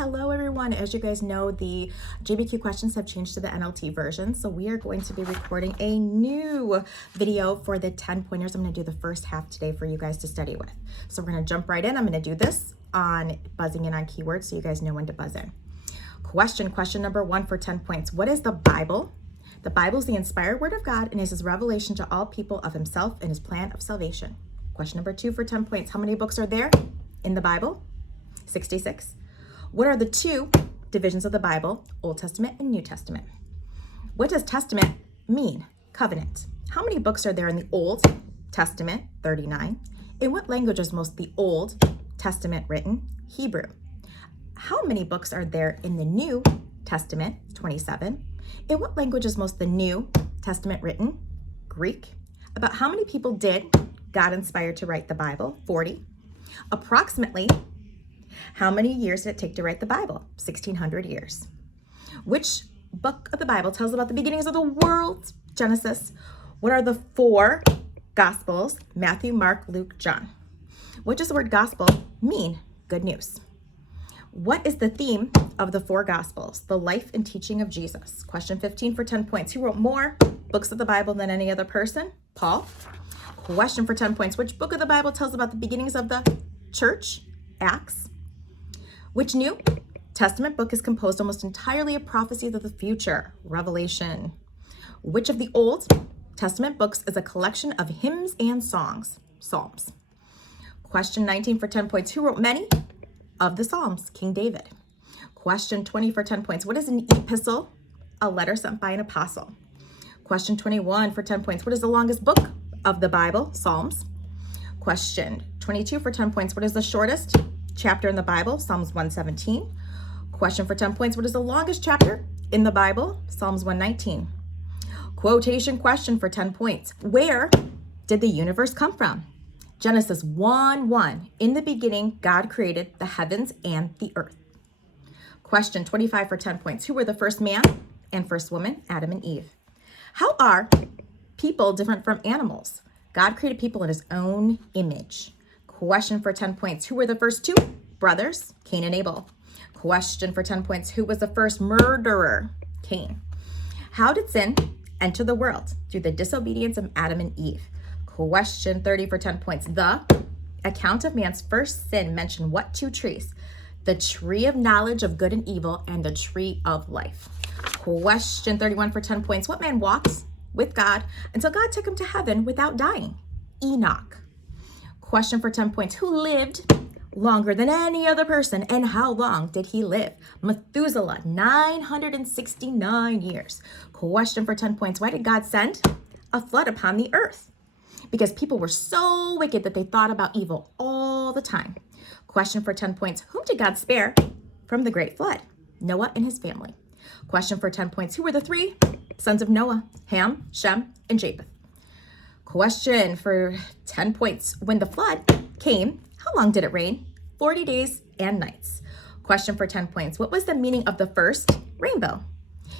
Hello everyone. As you guys know, the JBQ questions have changed to the NLT version. So we are going to be recording a new video for the 10 pointers. I'm going to do the first half today for you guys to study with. So we're going to jump right in. I'm going to do this on buzzing in on keywords so you guys know when to buzz in. Question number 1 for 10 points. What is the Bible? The Bible is the inspired word of God and is his revelation to all people of himself and his plan of salvation. Question number 2 for 10 points. How many books are there in the Bible? 66. What are the two divisions of the Bible, Old Testament and New Testament? What does testament mean? Covenant. How many books are there in the Old Testament? 39. In what language is most the Old Testament written? Hebrew. How many books are there in the New Testament? 27. In what language is most the New Testament written? Greek. About how many people did God inspire to write the Bible? 40. Approximately, how many years did it take to write the Bible? 1,600 years. Which book of the Bible tells about the beginnings of the world? Genesis. What are the 4 Gospels? Matthew, Mark, Luke, John. What does the word gospel mean? Good news. What is the theme of the 4 Gospels? The life and teaching of Jesus. Question 15 for 10 points. Who wrote more books of the Bible than any other person? Paul. Question for 10 points. Which book of the Bible tells about the beginnings of the church? Acts. Which New Testament book is composed almost entirely of prophecies of the future? Revelation. Which of the Old Testament books is a collection of hymns and songs? Psalms. Question 19 for 10 points. Who wrote many of the Psalms? King David. Question 20 for 10 points. What is an epistle? A letter sent by an apostle. Question 21 for 10 points. What is the longest book of the Bible? Psalms. Question 22 for 10 points. What is the shortest chapter in the Bible? Psalms 117. Question for 10 points. What is the longest chapter in the Bible? Psalms 119. Quotation question for 10 points. Where did the universe come from? Genesis 1:1. In the beginning, God created the heavens and the earth. Question 25 for 10 points. Who were the first man and first woman? Adam and Eve. How are people different from animals? God created people in his own image. Question for 10 points. Who were the first 2 brothers? Cain and Abel. Question for 10 points. Who was the first murderer? Cain. How did sin enter the world? Through the disobedience of Adam and Eve. Question 30 for 10 points. The account of man's first sin mentioned what 2 trees? The tree of knowledge of good and evil and the tree of life. Question 31 for 10 points. What man walked with God until God took him to heaven without dying? Enoch. Question for 10 points. Who lived longer than any other person and how long did he live? Methuselah, 969 years. Question for 10 points. Why did God send a flood upon the earth? Because people were so wicked that they thought about evil all the time. Question for 10 points. Whom did God spare from the great flood? Noah and his family. Question for 10 points. Who were the 3 sons of Noah? Ham, Shem, and Japheth. Question for 10 points. When the flood came, how long did it rain? 40 days and nights. Question for 10 points. What was the meaning of the first rainbow?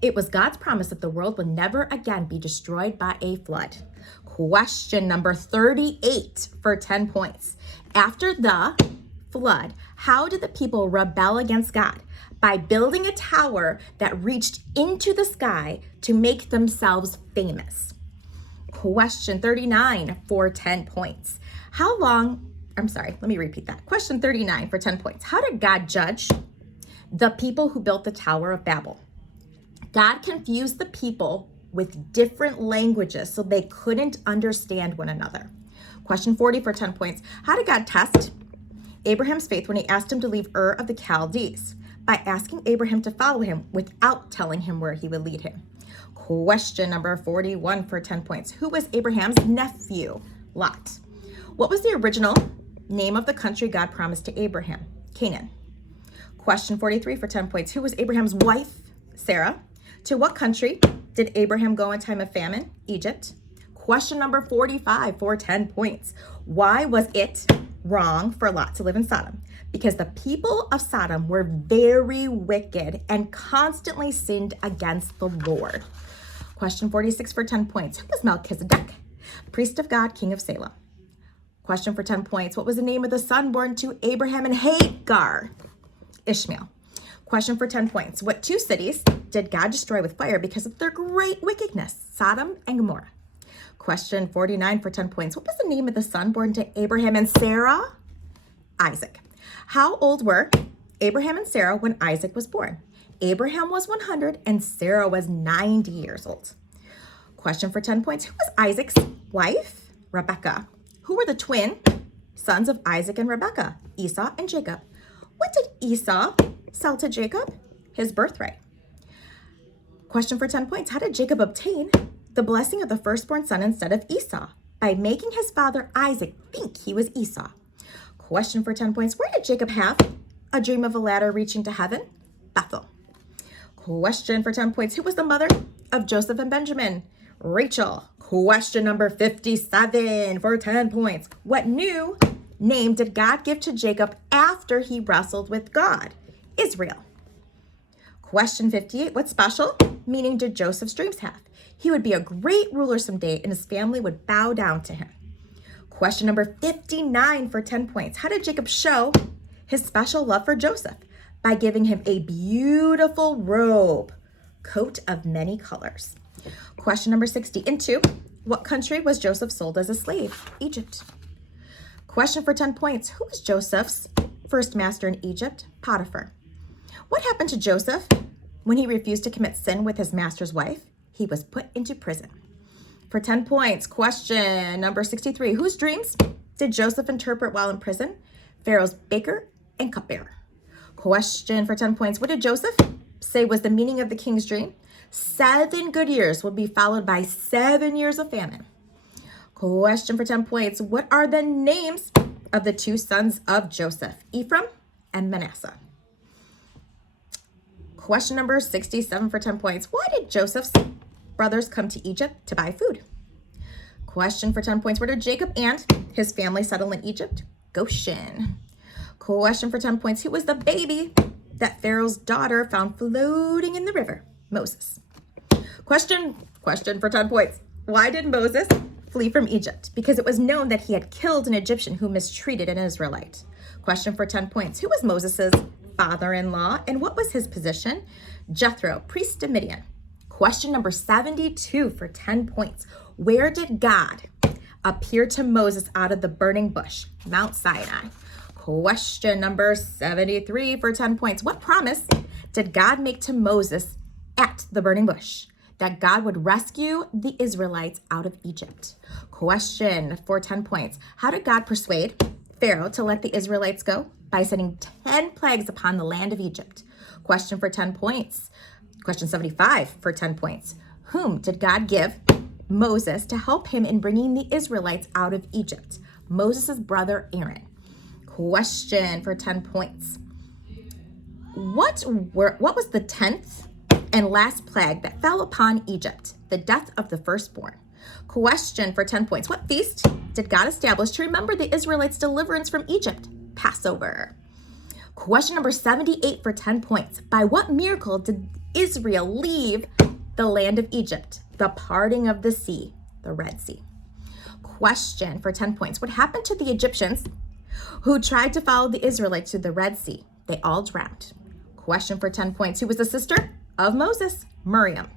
It was God's promise that the world would never again be destroyed by a flood. Question number 38 for 10 points. After the flood, how did the people rebel against God? By building a tower that reached into the sky to make themselves famous. Question 39 for 10 points. Let me repeat that. Question 39 for 10 points. How did God judge the people who built the Tower of Babel? God confused the people with different languages so they couldn't understand one another. Question 40 for 10 points. How did God test Abraham's faith when he asked him to leave Ur of the Chaldees? By asking Abraham to follow him without telling him where he would lead him. Question number 41 for 10 points. Who was Abraham's nephew? Lot. What was the original name of the country God promised to Abraham? Canaan. Question 43 for 10 points. Who was Abraham's wife? Sarah. To what country did Abraham go in time of famine? Egypt. Question number 45 for 10 points. Why was it wrong for Lot to live in Sodom? Because the people of Sodom were very wicked and constantly sinned against the Lord. Question 46 for 10 points. Who was Melchizedek? Priest of God, king of Salem. Question for 10 points. What was the name of the son born to Abraham and Hagar? Ishmael. Question for 10 points. What two cities did God destroy with fire because of their great wickedness? Sodom and Gomorrah. Question 49 for 10 points. What was the name of the son born to Abraham and Sarah? Isaac. How old were Abraham and Sarah when Isaac was born? Abraham was 100 and Sarah was 90 years old. Question for 10 points. Who was Isaac's wife? Rebecca. Who were the twin sons of Isaac and Rebecca? Esau and Jacob. What did Esau sell to Jacob? His birthright. Question for 10 points. How did Jacob obtain the blessing of the firstborn son instead of Esau? By making his father Isaac think he was Esau. Question for 10 points. Where did Jacob have a dream of a ladder reaching to heaven? Bethel. Question for 10 points. Who was the mother of Joseph and Benjamin? Rachel. Question number 57 for 10 points. What new name did God give to Jacob after he wrestled with God? Israel. Question 58. What special meaning did Joseph's dreams have? He would be a great ruler someday and his family would bow down to him. Question number 59 for 10 points. How did Jacob show his special love for Joseph? By giving him a beautiful robe, coat of many colors. Question number 60. Into what country was Joseph sold as a slave? Egypt. Question for 10 points. Who was Joseph's first master in Egypt? Potiphar. What happened to Joseph when he refused to commit sin with his master's wife? He was put into prison. For 10 points, question number 63. Whose dreams did Joseph interpret while in prison? Pharaoh's baker and cupbearer. Question for 10 points. What did Joseph say was the meaning of the king's dream? 7 good years will be followed by 7 years of famine. Question for 10 points. What are the names of the two sons of Joseph? Ephraim and Manasseh. Question number 67 for 10 points. Why did Joseph's brothers come to Egypt to buy food? Question for 10 points. Where did Jacob and his family settle in Egypt? Goshen. Question for 10 points. Who was the baby that Pharaoh's daughter found floating in the river? Moses. Question for 10 points. Why did Moses flee from Egypt? Because it was known that he had killed an Egyptian who mistreated an Israelite. Question for 10 points. Who was Moses's father-in-law and what was his position? Jethro, priest of Midian. Question number 72 for 10 points. Where did God appear to Moses out of the burning bush? Mount Sinai. Question number 73 for 10 points. What promise did God make to Moses at the burning bush? That God would rescue the Israelites out of Egypt. Question for 10 points. How did God persuade Pharaoh to let the Israelites go? By sending 10 plagues upon the land of Egypt. Question for 10 points. Question 75 for 10 points. Whom did God give Moses to help him in bringing the Israelites out of Egypt? Moses' brother Aaron. Question for 10 points. What was the 10th and last plague that fell upon Egypt? The death of the firstborn. Question for 10 points. What feast did God establish to remember the Israelites' deliverance from Egypt? Passover. Question number 78 for 10 points. By what miracle did Israel leave the land of Egypt? The parting of the sea, the Red Sea. Question for 10 points. What happened to the Egyptians who tried to follow the Israelites to the Red Sea? They all drowned. Question for 10 points. Who was the sister of Moses? Miriam.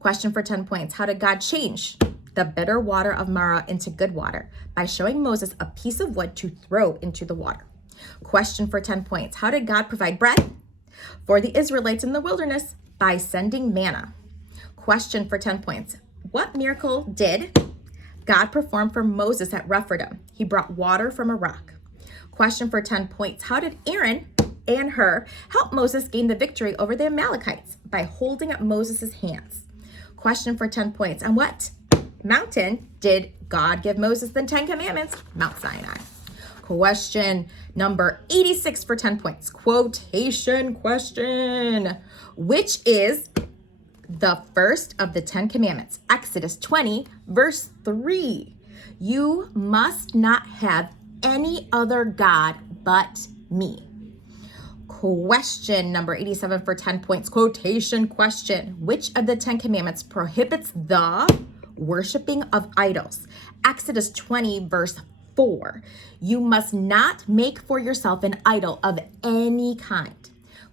Question for 10 points. How did God change the bitter water of Marah into good water? By showing Moses a piece of wood to throw into the water. Question for 10 points. How did God provide bread for the Israelites in the wilderness? By sending manna. Question for 10 points. What miracle did God perform for Moses at Rephidim? He brought water from a rock. Question for 10 points. How did Aaron and Hur help Moses gain the victory over the Amalekites? By holding up Moses' hands. Question for 10 points. On what mountain did God give Moses the 10 commandments? Mount Sinai. Question number 86 for 10 points. Quotation question. Which is the first of the 10 commandments? Exodus 20, verse 3. You must not have any other God but me. Question number 87 for 10 points. Quotation question. Which of the 10 commandments prohibits the worshiping of idols? Exodus 20, verse 4. You must not make for yourself an idol of any kind.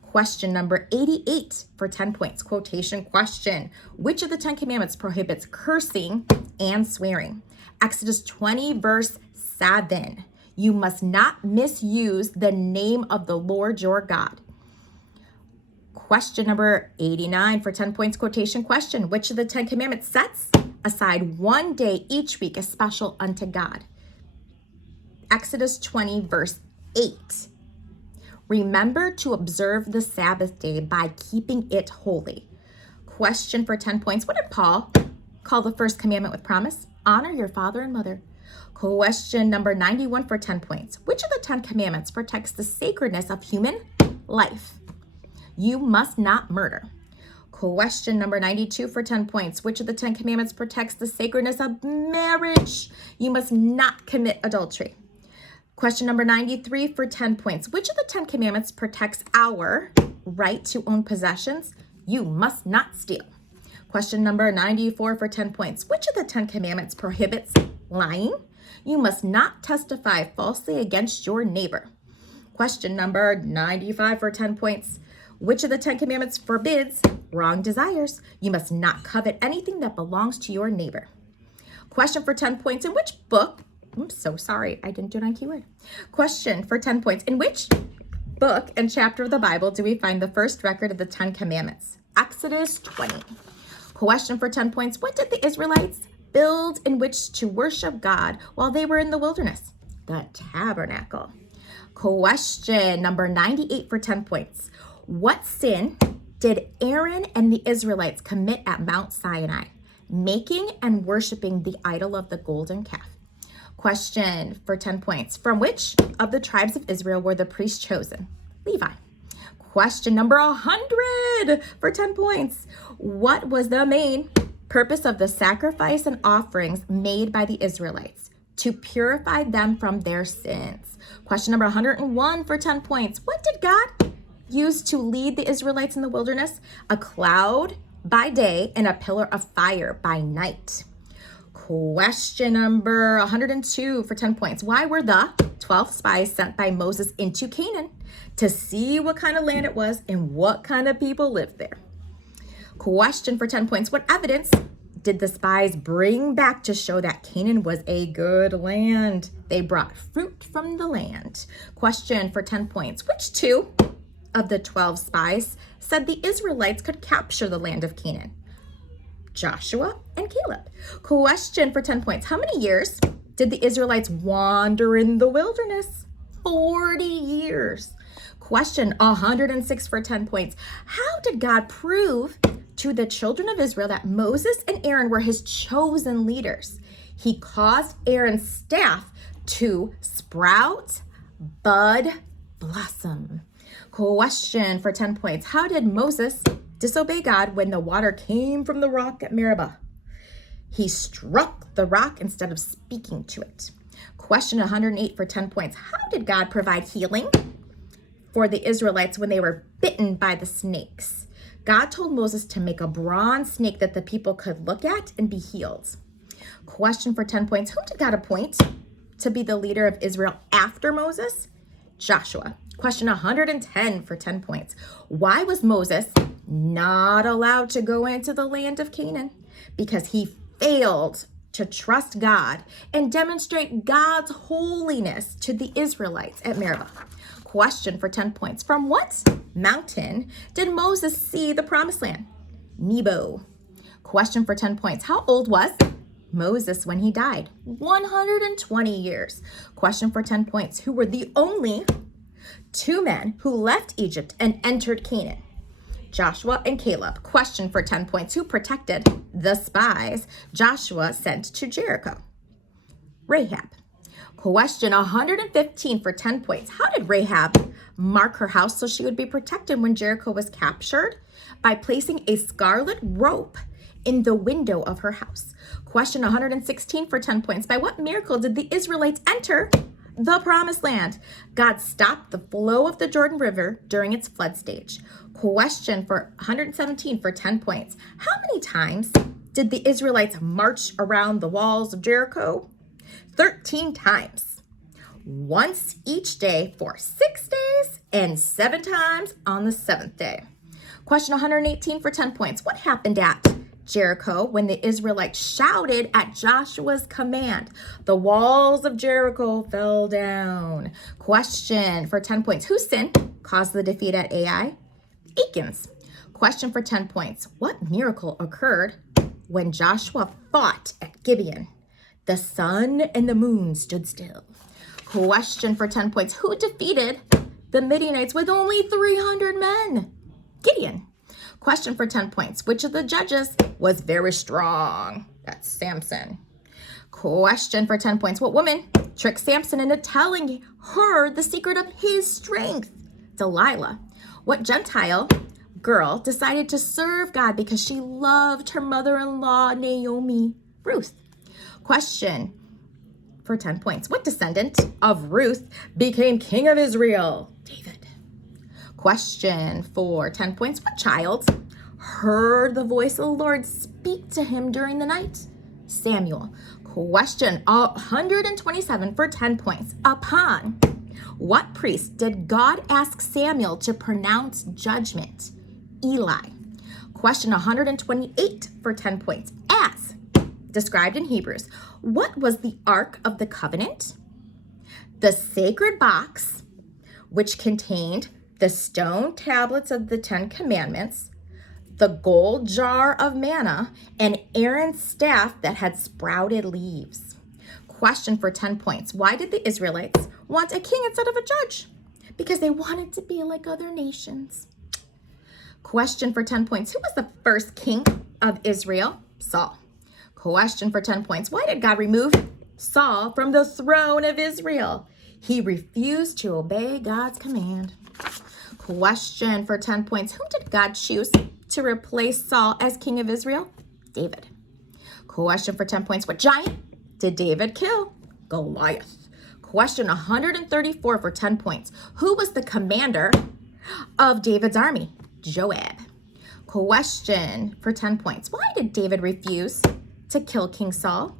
Question number 88 for 10 points. Quotation question. Which of the 10 commandments prohibits cursing and swearing? Exodus 20, verse 7. You must not misuse the name of the Lord your God. Question number 89 for 10 points. Quotation question. Which of the 10 commandments sets aside one day each week as special unto God? Exodus 20, verse 8. Remember to observe the Sabbath day by keeping it holy. Question for 10 points. What did Paul call the first commandment with promise? Honor your father and mother. Question number 91 for 10 points. Which of the 10 commandments protects the sacredness of human life? You must not murder. Question number 92 for 10 points. Which of the 10 commandments protects the sacredness of marriage? You must not commit adultery. Question number 93 for 10 points. Which of the 10 commandments protects our right to own possessions? You must not steal. Question number 94 for 10 points. Which of the 10 commandments prohibits lying? You must not testify falsely against your neighbor. Question number 95 for 10 points. Which of the 10 commandments forbids wrong desires? You must not covet anything that belongs to your neighbor. Question for 10 points. In which book? I'm so sorry, I didn't do it on keyword. Question for 10 points. In which book and chapter of the Bible do we find the first record of the 10 commandments? Exodus 20. Question for 10 points. What did the Israelites build in which to worship God while they were in the wilderness? The tabernacle. Question number 98 for 10 points. What sin did Aaron and the Israelites commit at Mount Sinai? Making and worshiping the idol of the golden calf. Question for 10 points. From which of the tribes of Israel were the priests chosen? Levi. Question number 100 for 10 points. What was the main purpose of the sacrifice and offerings made by the Israelites? To purify them from their sins. Question number 101 for 10 points. What did God use to lead the Israelites in the wilderness? A cloud by day and a pillar of fire by night. Question number 102 for 10 points. Why were the 12 spies sent by Moses into Canaan? To see what kind of land it was and what kind of people lived there. Question for 10 points. What evidence did the spies bring back to show that Canaan was a good land? They brought fruit from the land. Question for 10 points. Which two of the 12 spies said the Israelites could capture the land of Canaan? Joshua and Caleb. Question for 10 points. How many years did the Israelites wander in the wilderness? 40 years. Question 106 for 10 points. How did God prove to the children of Israel that Moses and Aaron were his chosen leaders? He caused Aaron's staff to sprout, bud, blossom. Question for 10 points. How did Moses disobey God when the water came from the rock at Meribah? He struck the rock instead of speaking to it. Question 108 for 10 points. How did God provide healing for the Israelites when they were bitten by the snakes? God told Moses to make a bronze snake that the people could look at and be healed. Question for 10 points. Whom did God appoint to be the leader of Israel after Moses? Joshua. Question 110 for 10 points. Why was Moses not allowed to go into the land of Canaan? Because he failed to trust God and demonstrate God's holiness to the Israelites at Meribah. Question for 10 points. From what mountain did Moses see the promised land? Nebo. Question for 10 points. How old was Moses when he died? 120 years. Question for 10 points. Who were the only two men who left Egypt and entered Canaan? Joshua and Caleb. Question for 10 points. Who protected the spies Joshua sent to Jericho? Rahab. Question 115 for 10 points. How did Rahab mark her house so she would be protected when Jericho was captured? By placing a scarlet rope in the window of her house. Question 116 for 10 points. By what miracle did the Israelites enter the promised land? God stopped the flow of the Jordan River during its flood stage. Question for 117 for 10 points. How many times did the Israelites march around the walls of Jericho? 13 times. once each day for 6 days and 7 times on the 7th day. Question 118 for 10 points. What happened at Jericho when the Israelites shouted at Joshua's command? The walls of Jericho fell down. Question for 10 points. Whose sin caused the defeat at Ai? Achan's. Question for 10 points. What miracle occurred when Joshua fought at Gibeon? The sun and the moon stood still. Question for 10 points. Who defeated the Midianites with only 300 men? Gideon. Question for 10 points. Which of the judges was very strong? That's Samson. Question for 10 points. What woman tricked Samson into telling her the secret of his strength? Delilah. What Gentile girl decided to serve God because she loved her mother-in-law, Naomi? Ruth. Question for 10 points. What descendant of Ruth became king of Israel? David. Question for 10 points. What child heard the voice of the Lord speak to him during the night? Samuel. Question 127 for 10 points. Upon what priest did God ask Samuel to pronounce judgment? Eli. Question 128 for 10 points. As described in Hebrews, what was the Ark of the Covenant? The sacred box, which contained the stone tablets of the 10 Commandments, the gold jar of manna, and Aaron's staff that had sprouted leaves. Question for 10 points. Why did the Israelites want a king instead of a judge? Because they wanted to be like other nations. Question for 10 points. Who was the first king of Israel? Saul. Question for 10 points. Why did God remove Saul from the throne of Israel? He refused to obey God's command. Question for 10 points. Whom did God choose to replace Saul as king of Israel? David. Question for 10 points. What giant did David kill? Goliath. Question 134 for 10 points. Who was the commander of David's army? Joab. Question for 10 points. Why did David refuse to kill King Saul?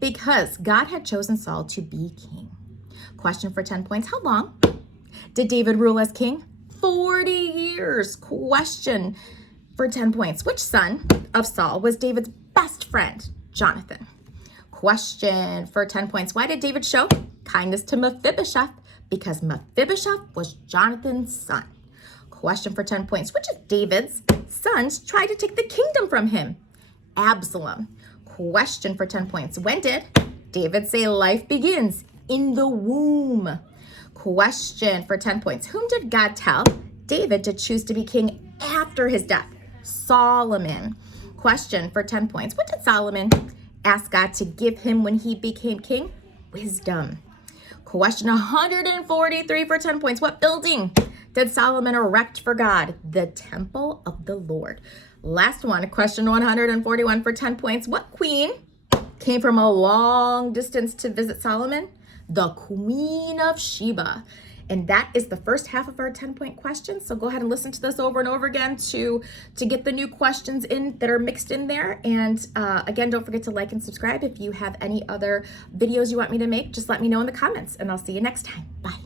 Because God had chosen Saul to be king. Question for 10 points. How long did David rule as king? 40 years. Question for 10 points. Which son of Saul was David's best friend? Jonathan. Question for 10 points. Why did David show kindness to Mephibosheth? Because Mephibosheth was Jonathan's son. Question for 10 points. Which of David's sons tried to take the kingdom from him? Absalom. Question for 10 points. When did David say life begins? In the womb. Question for 10 points. Whom did God tell David to choose to be king after his death? Solomon. Question for 10 points. What did Solomon ask God to give him when he became king? Wisdom. Question 143 for 10 points. What building did Solomon erect for God? The temple of the Lord. Last one, question 141 for 10 points. What queen came from a long distance to visit Solomon? The Queen of Sheba. And that is the first half of our 10-point questions. So go ahead and listen to this over and over again to get the new questions in that are mixed in there. And again, don't forget to like and subscribe. If you have any other videos you want me to make, just let me know in the comments and I'll see you next time. Bye.